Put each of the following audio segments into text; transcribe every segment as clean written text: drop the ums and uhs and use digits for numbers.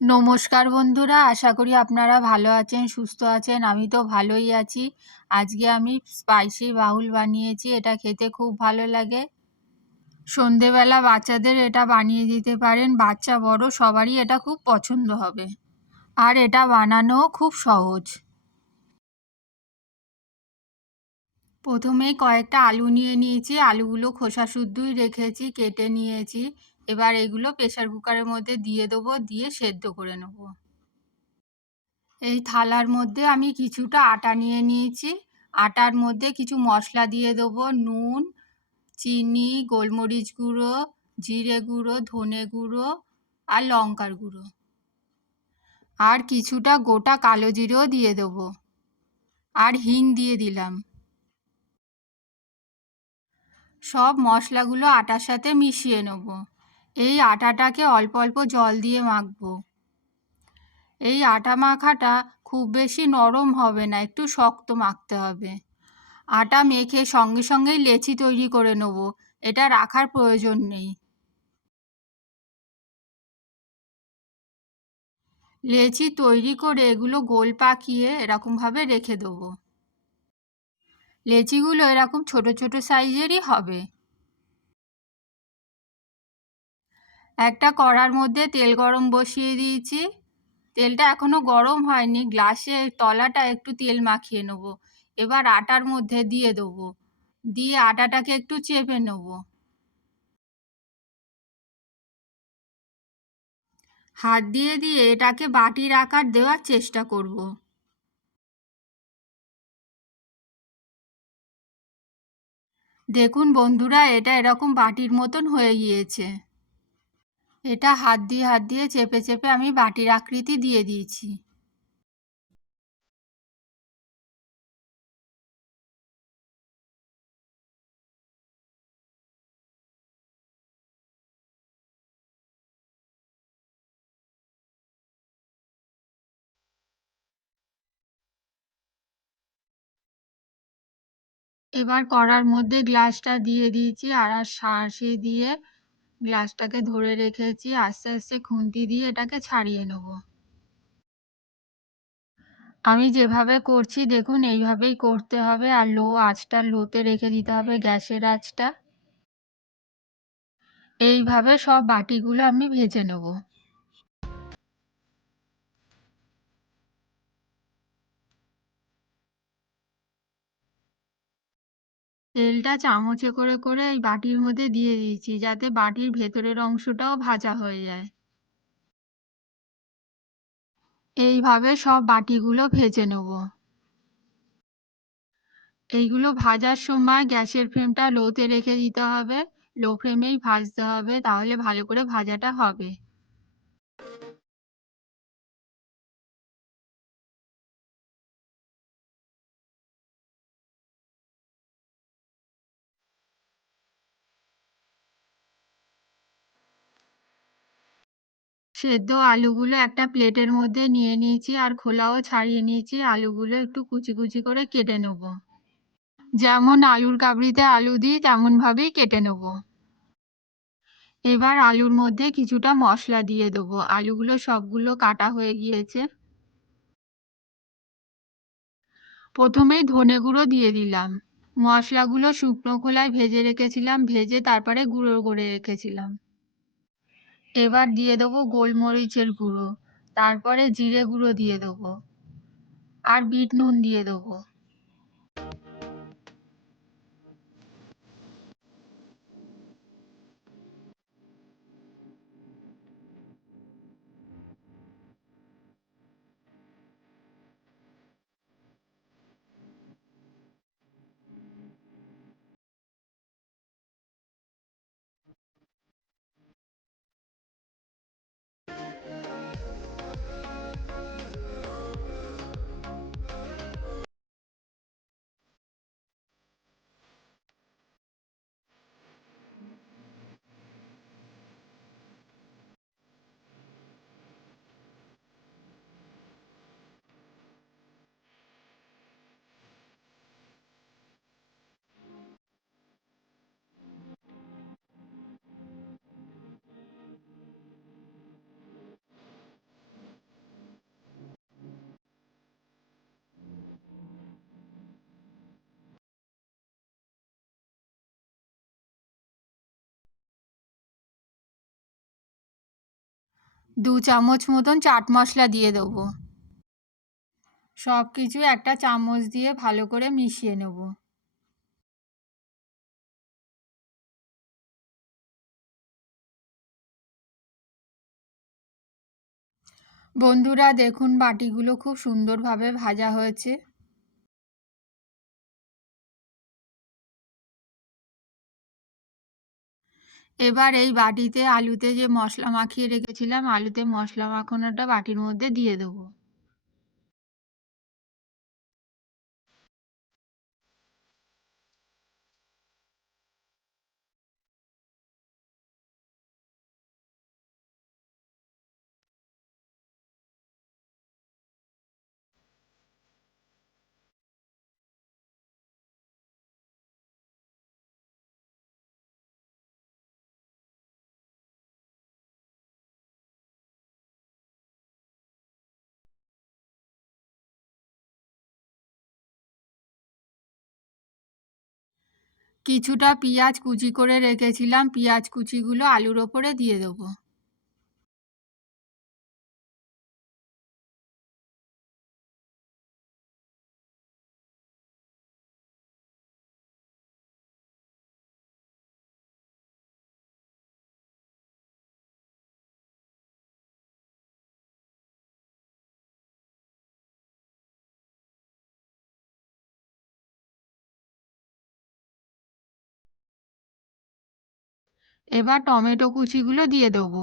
নমস্কার বন্ধুরা, আশা করি আপনারা ভালো আছেন, সুস্থ আছেন। আমি তো ভালোই আছি। আজকে আমি স্পাইসি বাউল বানিয়েছি। এটা খেতে খুব ভালো লাগে। সন্ধেবেলা বাচ্চাদের এটা বানিয়ে দিতে পারেন। বাচ্চা বড় সবারই এটা খুব পছন্দ হবে। আর এটা বানানোও খুব সহজ। প্রথমেই কয়েকটা আলু নিয়ে নিয়েছি। আলুগুলো খোসা শুদ্ধই রেখেছি, কেটে নিয়েছি। এবার এগুলো প্রেসার কুকারের মধ্যে দিয়ে দেবো, দিয়ে সেদ্ধ করে নেব। এই থালার মধ্যে আমি কিছুটা আটা নিয়ে নিয়েছি। আটার মধ্যে কিছু মশলা দিয়ে দেবো, নুন, চিনি, গোলমরিচ গুঁড়ো, জিরে গুঁড়ো, ধনে গুঁড়ো আর লঙ্কার গুঁড়ো। আর কিছুটা গোটা কালো জিরেও দিয়ে দেবো। আর হিং দিয়ে দিলাম। সব মশলাগুলো আটার সাথে মিশিয়ে নেব। এই আটাটাকে অল্প অল্প জল দিয়ে মাখবো। এই আটা মাখাটা খুব বেশি নরম হবে না, একটু শক্ত মাখতে হবে। আটা মেখে সঙ্গে সঙ্গেই লেচি তৈরি করে নেব। এটা রাখার প্রয়োজন নেই। লেচি তৈরি করে এগুলো গোল পাকিয়ে এরকমভাবে রেখে দেবো। লেচিগুলো এরকম ছোট ছোট সাইজেরই হবে। একটা কড়ার মধ্যে তেল গরম বসিয়ে দিয়েছি। তেলটা এখনো গরম হয়নি। গ্লাসের তলাটা একটু তেল মাখিয়ে নেব। এবার আটার মধ্যে দিয়ে দেবো, দিয়ে আটাটাকে একটু চেপে নেব। হাত দিয়ে দিয়ে এটাকে বাটির আকার দেওয়ার চেষ্টা করব। দেখুন বন্ধুরা, এটা এরকম বাটির মতন হয়ে গিয়েছে। এটা হাত দিয়ে চেপে চেপে আমি বাটির আকৃতি দিয়ে দিয়েছি। এবার কড়ার মধ্যে গ্লাসটা দিয়ে দিয়েছি, আর শাঁসি দিয়ে গ্লাসটাকে ধরে রেখেছি। আস্তে আস্তে খুন্তি দিয়ে এটাকে ছাড়িয়ে নেব। আমি যেভাবে করছি দেখুন, এইভাবেই করতে হবে। আর আঁচটা লোতে রেখে দিতে হবে, গ্যাসের আঁচটা। এইভাবে সব বাটিগুলো আমি ভেজে নেব। তেলটা চামচে করে করে এই বাটির মধ্যে দিয়ে দিয়েছি, যাতে বাটির ভেতরের অংশটাও ভাজা হয়ে যায়। এইভাবে সব বাটিগুলো ভেজে নেব। এইগুলো ভাজার সময় গ্যাসের ফ্লেমটা লোতে রেখে দিতে হবে। লো ফ্লেমেই ভাজতে হবে, তাহলে ভালো করে ভাজাটা হবে। সেদ্ধ আলুগুলো একটা প্লেটের মধ্যে নিয়ে নিয়েছি, আর খোলাও ছাড়িয়ে নিয়েছি। আলুগুলো একটু কুচি কুচি করে কেটে নেব। যেমন আলুর কাবড়িতে আলু দিই তেমন ভাবেই কেটে নেব। এবার আলুর মধ্যে কিছুটা মশলা দিয়ে দেবো। আলুগুলো সবগুলো কাটা হয়ে গিয়েছে। প্রথমেই ধনে গুঁড়ো দিয়ে দিলাম। মশলাগুলো শুকনো খোলায় ভেজে রেখেছিলাম, ভেজে তারপরে গুঁড়ো করে রেখেছিলাম। এবার দিয়ে দেবো গোলমরিচের গুঁড়ো, তারপরে জিরে গুঁড়ো দিয়ে দেবো, আর বিট নুন দিয়ে দেবো। 2 চামচ মতন চাট মশলা দিয়ে দেবো। সব কিছু একটা চামচ দিয়ে ভালো করে মিশিয়ে নেব। বন্ধুরা দেখুন বাটিগুলো খুব সুন্দরভাবে ভাজা হয়েছে। এবার এই বাটিতে আলুতে যে মশলা মাখিয়ে রেখেছিলাম, আলুতে মশলা মাখানোটা বাটির মধ্যে দিয়ে দেবো। কিছুটা পেঁয়াজ কুচি করে রেখেছিলাম, পেঁয়াজ কুচিগুলো আলুর ওপরে দিয়ে দেবো। এবার টমেটো কুচিগুলো দিয়ে দেবো।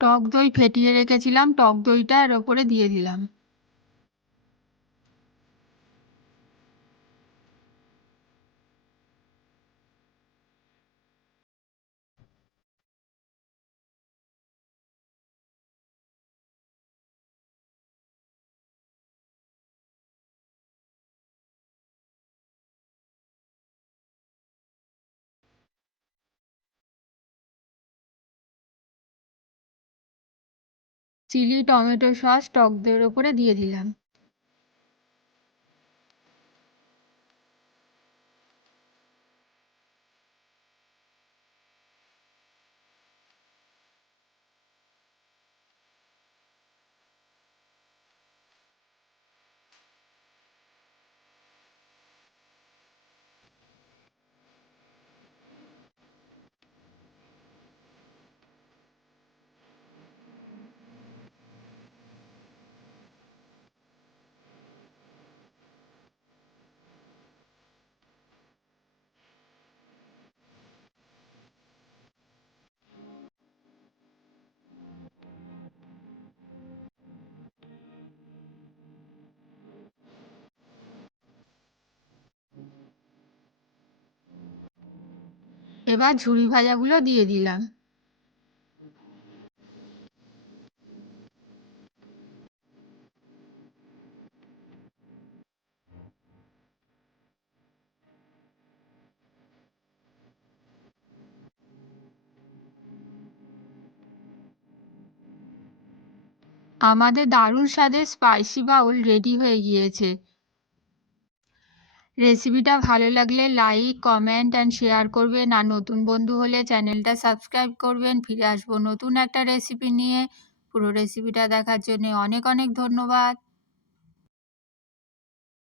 টক দই ফেটিয়ে রেখেছিলাম, টক দইটা এর ওপরে দিয়ে দিলাম। চিলি টমেটো সস টক দইয়ের ওপরে দিয়ে দিলাম। এবার ঝুরি ভাজাগুলো দিয়ে দিলাম। আমাদের দারুণ স্বাদের স্পাইসি বাউল রেডি হয়ে গিয়েছে। রেসিপিটা ভালো লাগলে লাইক কমেন্ট অ্যান্ড শেয়ার করবেন, আর নতুন বন্ধু হলে চ্যানেলটা সাবস্ক্রাইব করবেন। ফিরে আসবো নতুন একটা রেসিপি নিয়ে। পুরো রেসিপিটা দেখার জন্য অনেক অনেক ধন্যবাদ।